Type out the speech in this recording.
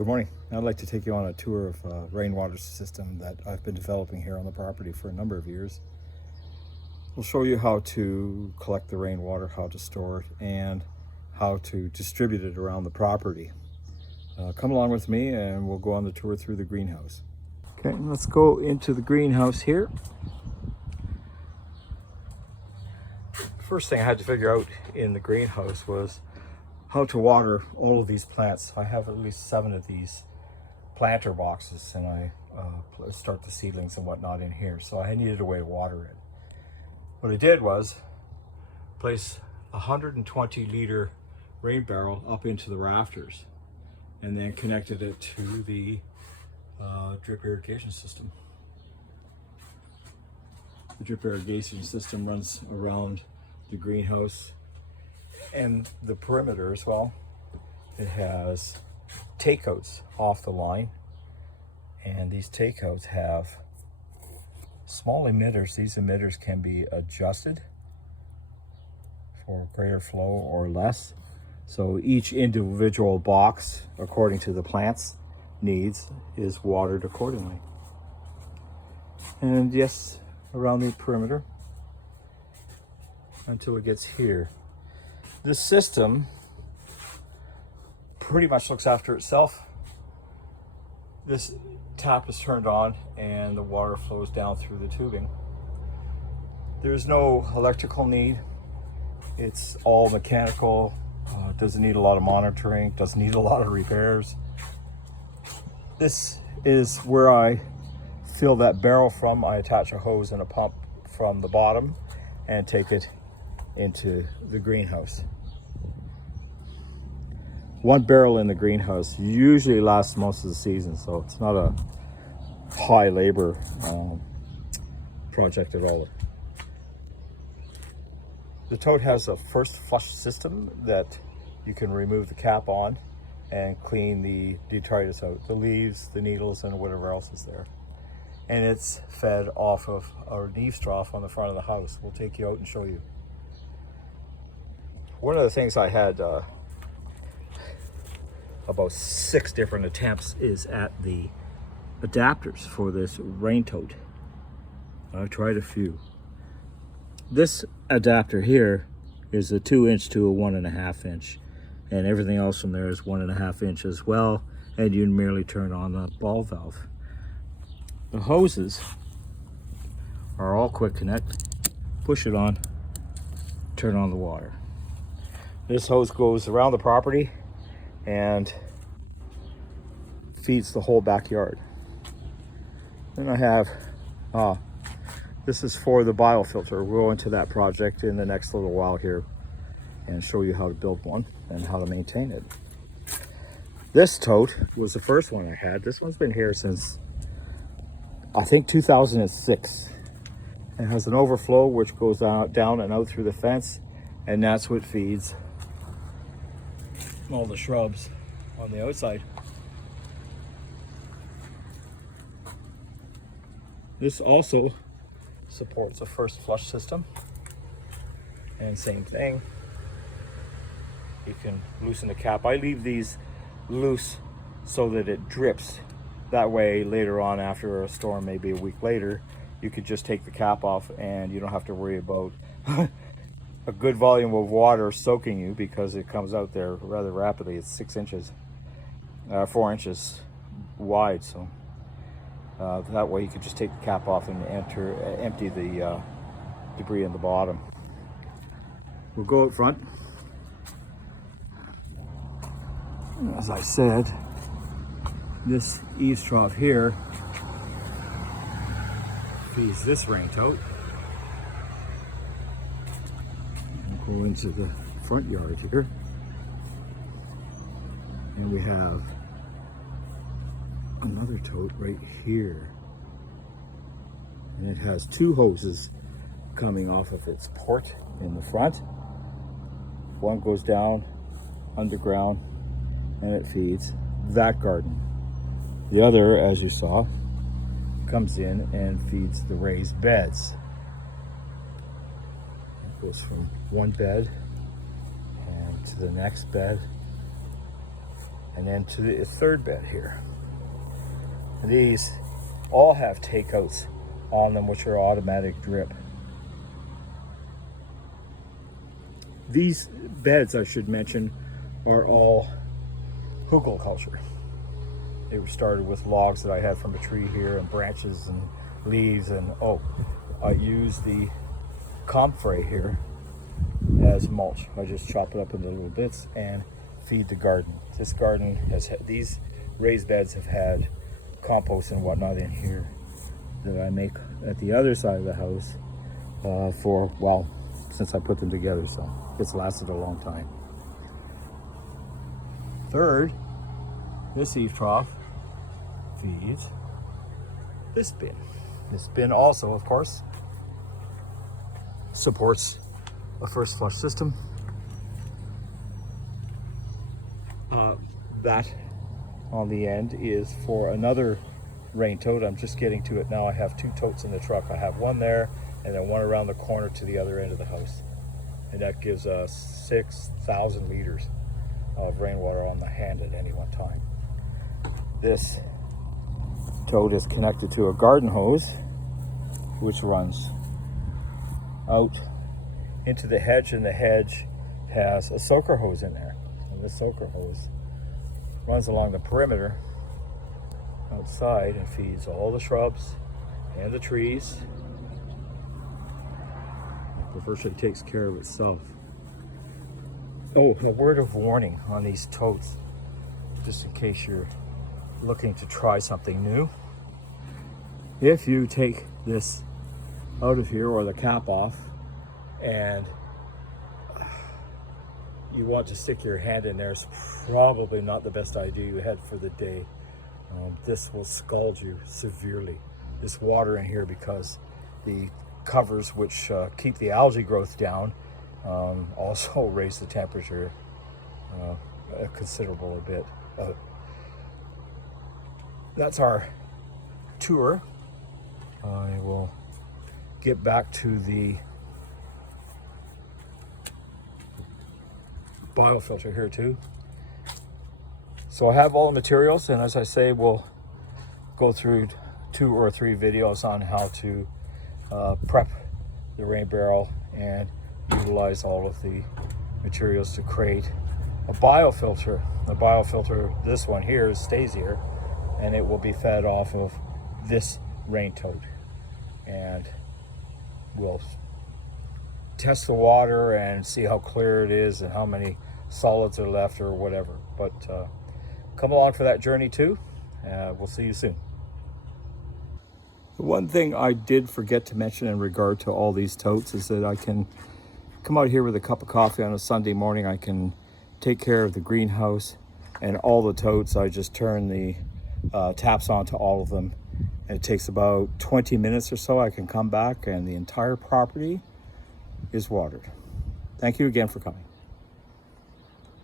Good morning. I'd like to take you on a tour of a rainwater system that I've been developing here on the property for a number of years. We'll show you how to collect the rainwater, how to store it, and how to distribute it around the property. Come along with me and we'll go on the tour through the greenhouse. Okay, let's go into the greenhouse here. First thing I had to figure out in the greenhouse was how to water all of these plants. I have at least 7 of these planter boxes, and I start the seedlings and whatnot in here, so I needed a way to water it. What I did was place a 120 liter rain barrel up into the rafters and then connected it to the drip irrigation system. The drip irrigation system runs around the greenhouse and the perimeter as well. It has takeouts off the line, and these takeouts have small emitters. These emitters can be adjusted for greater flow or less. So each individual box, according to the plant's needs, is watered accordingly. And yes, around the perimeter until it gets here. This system pretty much looks after itself. This tap is turned on and the water flows down through the tubing. There's no electrical need. It's all mechanical. Doesn't need a lot of monitoring, doesn't need a lot of repairs. This is where I fill that barrel from. I attach a hose and a pump from the bottom and take it into the greenhouse. One barrel in the greenhouse usually lasts most of the season, so it's not a high labor project at all. The tote has a first flush system that you can remove the cap on and clean the detritus out, the leaves, the needles, and whatever else is there. And it's fed off of our eave trough on the front of the house. We'll take you out and show you. One of the things I had about 6 different attempts is at the adapters for this rain tote. I've tried a few. This adapter here is a 2-inch to a 1.5 inch, and everything else from there is 1.5 inch as well, and you merely turn on the ball valve. The hoses are all quick connect. Push it on, turn on the water. This hose goes around the property and feeds the whole backyard. Then I have, this is for the biofilter. We'll go into that project in the next little while here and show you how to build one and how to maintain it. This tote was the first one I had. This one's been here since, I think, 2006. It has an overflow which goes down and out through the fence, and that's what feeds all the shrubs on the outside. This also supports a first flush system, and same thing, you can loosen the cap. I leave these loose so that it drips. That way later on, after a storm, maybe a week later, you could just take the cap off and you don't have to worry about a good volume of water soaking you, because it comes out there rather rapidly. It's 4 inches wide, so that way you could just take the cap off and empty the debris in the bottom. We'll go out front. As I said, this eave trough here feeds this rain tote. We'll go into the front yard here, and we have another tote right here, and it has 2 hoses coming off of its port in the front. One goes down underground and it feeds that garden. The other, as you saw, comes in and feeds the raised beds. It goes from one bed and to the next bed and then to the third bed here. These all have takeouts on them, which are automatic drip. These beds, I should mention, are all hugelkultur. They were started with logs that I had from a tree here and branches and leaves, and I use the comfrey here as mulch. I just chop it up into little bits and feed the garden. This garden these raised beds have had compost and whatnot in here that I make at the other side of the house since I put them together, so it's lasted a long time. Third, this eave trough feeds this bin. This bin also, of course, supports a first flush system. That on the end is for another rain tote. I'm just getting to it now. I have 2 totes in the truck. I have one there and then one around the corner to the other end of the house. And that gives us 6,000 liters of rainwater on the hand at any one time. This tote is connected to a garden hose, which runs out into the hedge, and the hedge has a soaker hose in there. And this soaker hose runs along the perimeter outside and feeds all the shrubs and the trees. It virtually takes care of itself. Oh, a word of warning on these totes, just in case you're looking to try something new. If you take this out of here, or the cap off, and you want to stick your hand in there, it's probably not the best idea you had for the day. This will scald you severely. This water in here, because the covers which keep the algae growth down also raise the temperature a considerable bit. That's our tour. I will get back to the biofilter here too. So I have all the materials, and as I say, we'll go through 2 or 3 videos on how to prep the rain barrel and utilize all of the materials to create a biofilter. The biofilter, this one here, stays here, and it will be fed off of this rain tote. And we'll test the water and see how clear it is and how many solids are left or whatever. But come along for that journey too. We'll see you soon. The one thing I did forget to mention in regard to all these totes is that I can come out here with a cup of coffee on a Sunday morning. I can take care of the greenhouse, and all the totes, I just turn the taps on to all of them. And it takes about 20 minutes or so. I can come back and the entire property is watered. Thank you again for coming.